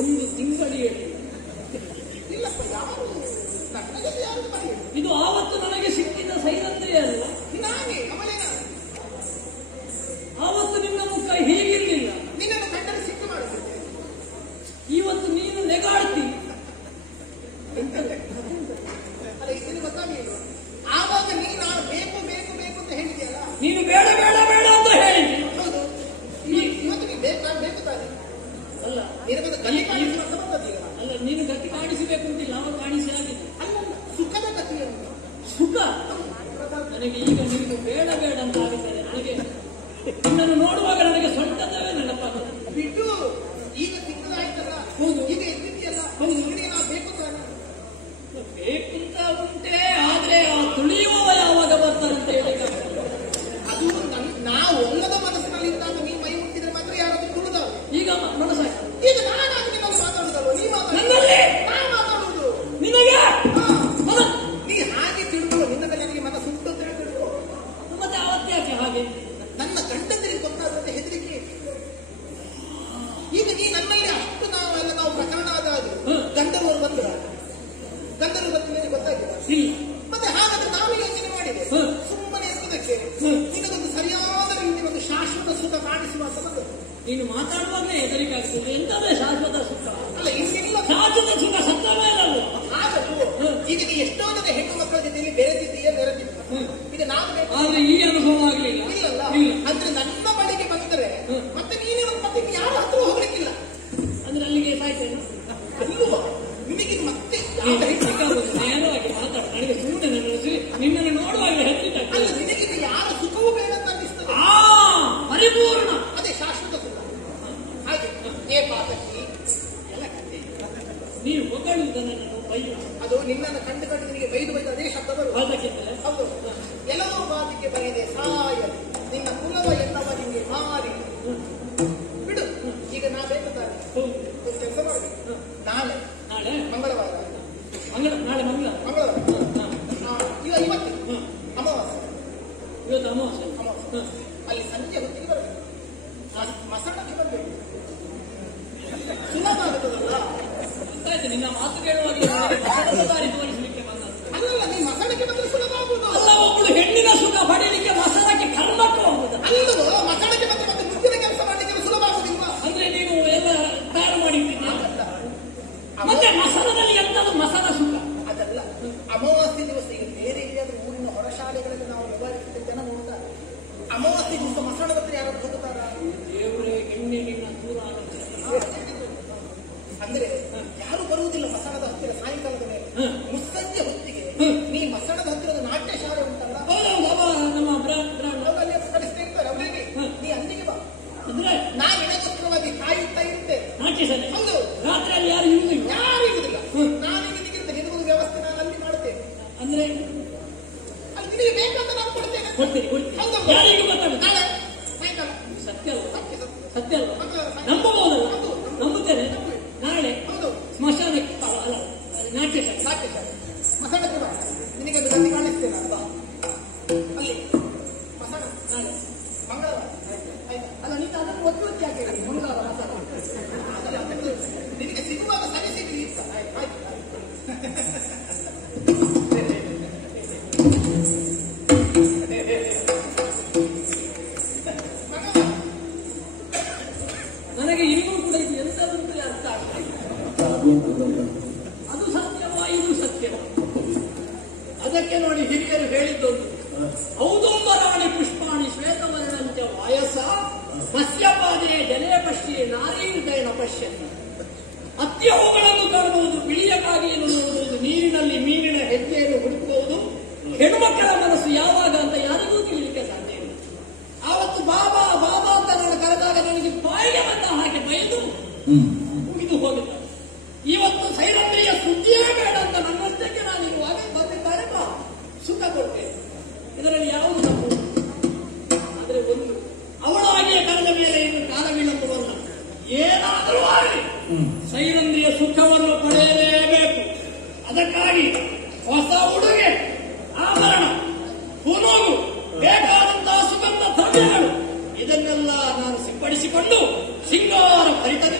ಒಂದು ತಿಂಗಳಿಗೆ ಇಲ್ಲಪ್ಪ, ಯಾರು ನನ್ನದಲ್ಲಿ ಯಾರು ಬರೆಯುವುದು? ಇದು ಆವತ್ತು ನನಗೆ ಸಿಕ್ಕಿದ ಸೈರಂಧ್ರಿ ಅಲ್ಲ. ನಾನೇ ಅವಳೇನ? ಆವತ್ತು ನಿನ್ನ ಮುಖ ಹೀಗಿರ್ಲಿಲ್ಲ. ನಿನ್ನನ್ನು ಕಂಡರೆ ಸಿಟ್ಟು ಮಾಡುತ್ತಿದ್ದೆ. ಇವತ್ತು ನೀನು ನೆಗಾಡ್ತಿ. ಅಲ್ಲ, ಇದನ್ನು ಗೊತ್ತಾಗಲಿಲ್ಲ. ಆವಾಗ ನಾನು ಬೇಕು ಬೇಕು ಬೇಕು ಅಂತ ಹೇಳಿದೆಯಲ್ಲ. ನೀನು ಬೇಡ ಬೇಡ ಬೇಡ ಅಂತ ಹೇಳಿದ್ದೆ. ಹೌದು, ಇವತ್ತು ನೀನು ಬೇಕು ತಾನೆ. ಅಲ್ಲ, ನಿನಗೊಂದು ಗತಿ ಕಾಣಿಸುವಂತ ಬಂದದ್ದೀಗ. ಅಲ್ಲ, ನೀನು ಗತಿ ಕಾಣಿಸಬೇಕು ಅಂತಿಲ್ಲ, ನಾವು ಕಾಣಿಸಿ ಆಗಿಲ್ಲ. ಅಲ್ಲ, ಸುಖದ ಗತಿಯನ್ನು. ಸುಖ ನನಗೆ ಈಗ ನೀನು ಬೇಡ ಬೇಡ ಅಂತ ಆಗುತ್ತದೆ. ನನಗೆ ನಿನ್ನನ್ನು ನೋಡುವಾಗ ನನಗೆ ಸೊಂಟದವೇ ನೆನಪಾಗುತ್ತೆ. ಬಿಟ್ಟು ಈಗ ತಿಂಗಳಾಯ್ತಲ್ಲ. ಹೌದು, ಈಗ ಎದ್ದಿದೆಯಲ್ಲ. ನಿನಗೆ ನಾವು ಬೇಕು ತಾನೆ. ಬೇಕಂತ ಉಂಟೆ, ಆದ್ರೆ ಆ ತುಳಿಯುವವ ಯಾವಾಗ ಬರ್ತಾರಂತ ಹೇಳಿದಾಗ ಅದು ನಾವು ಒಲ್ಲದ ಮನಸ್ಸಿನಲ್ಲಿ ಇದ್ದಾಗ ನೀವು ಮೈ ಮುಟ್ಟಿದ್ರೆ ಮಾತ್ರ ಯಾರಾದ್ರೂ ತುಳಿದವರು. ಈಗ ಮನಸ್ಸಾಯ್ತು. ಈಗ ನಾನಾಗಿ ನಿಮಗೆ ಮಾತಾಡುದಲ್ವ? ನೀ ನನ್ನಲ್ಲಿ ನಾನು ಮಾತಾಡುವುದು ನಿನಗೆ ನೀ ಹಾಗೆ ತಿಳುವ. ನಿನ್ನಲ್ಲಿ ನನಗೆ ಮನಸ್ಸುಂಟು ಅಂತ ಹೇಳಿದ್ರು. ಮತ್ತೆ ಅವತ್ತು ಯಾಕೆ ಹಾಗೆ? ನನ್ನ ಗಂಡಂದಿರಿಗೆ ಗೊತ್ತಾದಂತೆ ಹೆದರಿಕೆ. ಈಗ ನೀ ನನ್ನಲ್ಲಿ ಅಷ್ಟು ನಾವು ಪ್ರಕರಣ ಆದಾದ್ರು ಗಂಧರ್ವರು ಬಂದ್ರ ಮೇಲೆ ಗೊತ್ತಾಗಿಲ್ಲ. ಮತ್ತೆ ಹಾಗಾದ್ರೆ ನಾವು ಯೋಚನೆ ಮಾಡಿದೆ, ಸುಮ್ಮನೆ ಇರುವುದಕ್ಕೆ ನಿನಗೊಂದು ಸರಿಯಾದ ರೀತಿ ಒಂದು ಶಾಶ್ವತ ಸುಖ ಕಾಣಿಸುವ ಅಂತ ಬಂದದ್ದು. ನೀನು ಮಾತಾಡುವಾಗಲೇ ಹೆದರಿಕೆ ಆಗ್ತದೆ. ಎಂತದೇ ಶಾಶ್ವತ ಸುಖ? ಅಲ್ಲ, ಇನ್ನಿಲ್ಲ ಶಾಶ್ವತ ಸುಖ ಸತ್ತ ಮೇಲಲ್ಲ. ಆಗದು. ಈಗ ನೀ ಎಷ್ಟೋ ಜನ ಹೆಣ್ಣು ಮಕ್ಕಳ ಜೊತೆಯಲ್ಲಿ ಬೆರೆತಿದ್ದೀಯ, ನೆರೆದಿದ್ದ. ಈಗ ನಾನು ಆದ್ರೆ ಈ ಅನುಭವ ಆಗ್ಲಿಲ್ಲ. ಇಲ್ಲಲ್ಲ. ಅಂದ್ರೆ ನನ್ನ ಬಳಿಗೆ ಬಂದರೆ ಮತ್ತೆ ನೀನೇ ಮತ್ತೆ ಯಾರ ಹತ್ರ ಹೋಗ್ಲಿಕ್ಕಿಲ್ಲ. ಅಂದ್ರೆ ಅಲ್ಲಿಗೆ ಸಾಯ್ತೇನೆ ಅಲ್ಲುವ ನಿನಗೆ ಮತ್ತೆ ನೇರವಾಗಿ ಮಾತಾಡ. ನನಗೆ ಸುಮ್ಮನೆ ನಿನ್ನನ್ನು ನೋಡುವಾಗ ಹೆಚ್ಚಿದ. ಅಲ್ಲ, ನಿನಗೆ ಯಾರ ಸುಖವೂ ಬೇಡ ಅಂತ ಅನ್ನಿಸ್ತದೆ. ಪರಿಪೂರ್ಣ ಅದೇ ಶಾಶ್ವತ ಸುಖ. ಹಾಗೆ ಏ ಪಾತಕಿ ಎಲ್ಲ ಕತೆ. ನೀವು ಹೊಗಳುವುದನ್ನು ಬೈಯ. ಅದು ನಿನ್ನನ್ನು ಕಂಡು ಕಂಡು ನಿನಗೆ ಬೈದು ಬೈದು ಅದೇ ಶಬ್ದ ಬರುವುದು. ಹೌದು. ಎಲ್ಲವೂ ಬಾತಿಗೆ ಬರೆದೆ ಸಾಯಲಿ ನಿನ್ನ ಕುಲವ ಎಲ್ಲವ ನಿಮಗೆ ಮಾರಿ ಬಿಡು. ಈಗ ನಾ ಬೇಕಾದ್ರೆ ಒಂದು ಕೆಲಸ ಮಾಡಬೇಕು. ನಾಳೆ ಮಂಗಳವಾರ. ನಾಳೆ ಮಂಗಳವಾರ. ಇವತ್ತು ಅಮಾವಾಸ್ಯೆ. ಇವತ್ತು ಅಮಾವಾಸ್ಯೆ. ಅಲ್ಲಿ ಸಂಜೆ ಹೊತ್ತಿಗೆ ಬರಬೇಕು. ಮಸಣಕ್ಕೆ ಬರಬೇಕು. ಸುಲಭ ಆಗುತ್ತದಲ್ಲ. ಗೊತ್ತಾಯ್ತು, ನಿನ್ನ ಮಾತು ಕೇಳುವಾಗಲೇ ದಾರಿ ತೋರಿಸಲಿಕ್ಕೆ ಬಂದದ್ದು. ಅಲ್ಲಲ್ಲ, ನೀ ಮಸಣಕ್ಕೆ ಬಂದ್ರೆ ಸುಲಭ ಆಗುವುದು. ಅಲ್ಲ, ಒಬ್ಬಳು ಹೆಣ್ಣಿನ ಸುಖ ಪಡೀಲಿಕ್ಕೆ ಮಸಣಕ್ಕೆ ಕರ್ಮಕ್ಕೆ ಹೋಗುದು. ಅಲ್ಲವೋ, ಮಸಣಕ್ಕೆ ಬಂದ್ರೆ ಮತ್ತೆ ಮುಂದಿನ ಕೆಲಸ ಮಾಡಲಿಕ್ಕೆ ಸುಲಭ ಆಗುದಿಲ್ವಾ? ಅಂದ್ರೆ ನೀನು ಎಲ್ಲ ತಯಾರು ಮಾಡಿದ್ದೀಯ. ಮತ್ತೆ ಮಸಣದಲ್ಲಿ ಎಂತದ್ದು ಮಸಣ ಸುಖ? ಅದಲ್ಲ, ಅಮಾವಾಸ್ಯೆ ದಿವಸ ಈಗ ಬೇರೆ ಎಲ್ಲಿಯಾದ್ರೂ ಊರಿನ ಹೊರ ಶಾಲೆಗಳಲ್ಲಿ ನಾವು ವ್ಯವಹರಿಸಿದ ಜನ ನೋಡ್ತಾರೆ. ಅಮಾವಾಸ್ಯೆ ದಿವಸ ಮಸಣದ ಹತ್ರ ಯಾರು ಹೋಗುತ್ತಾರ? ದೇವರೇ, ಹೆಣ್ಣಿನ ದೂರ ಅಂದ್ರೆ ಯಾರು ಬರುವುದಿಲ್ಲ ಮಸಣದ ಹತ್ತಿರ. ಸಾಯಂಕಾಲದ ಮೇಲೆ ಮುಸ್ಸಂಜೆ ಹೊತ್ತಿಗೆ ನೀ ಮಸಣದ ಹತ್ತಿರದ ನಾಟ್ಯ ಶಾಲೆ ಉಂಟಲ್ಲ, ನಮ್ಮ ಅಲ್ಲಿ ಕಳಿಸ್ತಾ ಇರ್ತಾರೆ. ಅವರಿಗೆ ನೀ ಅಲ್ಲಿಗೆ ಬಾ. ಅಂದ್ರೆ ನಾ ನಿನಗೋಸ್ಕರವಾಗಿ ಕಾಯುತ್ತಾ ಇರ್ತೇನೆ. ನಾಟ್ಯ ಶಾಲೆ. ಹೌದು, ರಾತ್ರಿಯಲ್ಲಿ ಯಾರು ಇರುವುದಿಲ್ಲ. ಯಾರು ಇರುವುದಿಲ್ಲ. ನಾನು ನಿನಗಿಂತ ನಿನಗೊಂದು ವ್ಯವಸ್ಥೆ ನಾನು ಅಲ್ಲಿ ಮಾಡ್ತೇನೆ. ಅಂದ್ರೆ ಅಲ್ಲಿ ನಿನಗೆ ಬೇಕಂತ ನಾನು ಕೊಡ್ತೇನೆ. ಕೊಡ್ತೀನಿ. ಹೌದು, ಯಾರಿಗೂ ಗೊತ್ತಾಗುತ್ತೆ. ನಾಳೆ ಸಾಯಂಕಾಲ. ಸತ್ಯ ಅಲ್ವ? ಸತ್ಯ ಅಲ್ವ? ನಂಬಬಹುದಲ್ಲ? ನಂಬುತ್ತೇನೆ. ನಾಳೆ ಸ್ಮಶಾನಕ್ಕೆ ಅಲ್ಲ, ನಾಟ್ಯ ಶಾಲೆ. ಮಸಣಕ್ಕೆ ಬಾ. ನಿನಗೆ ಅದು ಗತಿ ಕಾಣಿಸ್ತೇನೆ ಅಲ್ವಾ? ಅಲ್ಲಿ ಮಸಣ ನಾಳೆ ಮಂಗಳವಾರ. ಅಲ್ಲ, ನೀನು ಅದನ್ನು ಒತ್ತುವತ್ತೆ ಯಾಕೆ ಹೇಳಿ? ಮಂಗಳವಾರ ಮಸಣ ಅದಲ್ಲ, ನಿನಗೆ ಸಿಗುವಾಗ ಸರಿ ಸಿಗಲಿ ಅಂತ. ಆಯ್ತು. ನನಗೆ ಇನ್ನೂ ಕೂಡ ಇದು ಎಂತದಂತಲೇ ಅರ್ಥ ಆಗ್ತಾ ಇಲ್ಲ. ಅದು ಸತ್ಯವಾ? ಇದು ಸತ್ಯವಾ? ಅದಕ್ಕೆ ನೋಡಿ ಹಿರಿಯರು ಹೇಳಿದ್ದೊಂದು, ಔದುಂಬರಾಣಿ ಪುಷ್ಪಾಣಿ ಶ್ವೇತವರ್ಣಂಚ ವಾಯಸ ಪಶ್ಯಪಾದೆ ಜನೇ ಪಶ್ಯೆ ನಾರೀರ್ದಯನ ಪಶ್ಯತಿ. ಅತ್ಯ ಹೂಗಳನ್ನು ಕಾಣಬಹುದು, ಬಿಳಿಯ ಕಾಗೆಯನ್ನು ನೋಡುವುದು, ನೀರಿನಲ್ಲಿ ಮೀನಿನ ಹೆಜ್ಜೆಯನ್ನು ಹುಡುಕುವುದು. ಹೆಣ್ಣುಮಕ್ಕಳ ಮನಸ್ಸು ಯಾವಾಗ ಅಂತ ಯಾರಿಗೂ ತಿಳಿಯಲಿಕ್ಕೆ ಸಾಧ್ಯ ಇಲ್ಲ. ಆವತ್ತು ಬಾಬಾ ಬಾಬಾ ಅಂತ ನಾನು ಕರೆದಾಗ ನನಗೆ ಬಾಯಿಗೆ ಬಂದ ಹಾಗೆ ಬೈದು ಮುಗಿದು ಹೋಗಿದ್ದಾರೆ. ಇವತ್ತು ಸೈರಂಧ್ರಿಯ ಸುದ್ದಿಯೇ ಬೇಡ ಅಂತ ನನ್ನಷ್ಟಕ್ಕೆ ನಾನಿರುವಾಗ ಬಂದಿದ್ದಾರೆ. ಸುಖ ಕೊಟ್ಟೆ. ಇದರಲ್ಲಿ ಯಾವುದು ತಪ್ಪು? ಆದ್ರೆ ಒಂದು, ಅವಳಾಗಿಯೇ ಕರೆದ ಮೇಲೆ ಇನ್ನು ಕಾಲ ವಿಳಂಬವಲ್ಲ. ಏನಾದರೂ ಆಗಲಿ ಸೈರಂಧ್ರಿಯ ಸುಖವನ್ನು ಪಡೆಯಲೇಬೇಕು. ಅದಕ್ಕಾಗಿ ಹೊಸ ಉಡುಗೆ, ಆಭರಣ, ಪುನೋಗು, ಬೇಕಾದಂತಹ ಸುಗಂಧ ದ್ರವ್ಯಗಳು ಇದನ್ನೆಲ್ಲ ನಾನು ಸಿಂಪಡಿಸಿಕೊಂಡು ಸಿಂಗಾರ ಭರಿತನೇ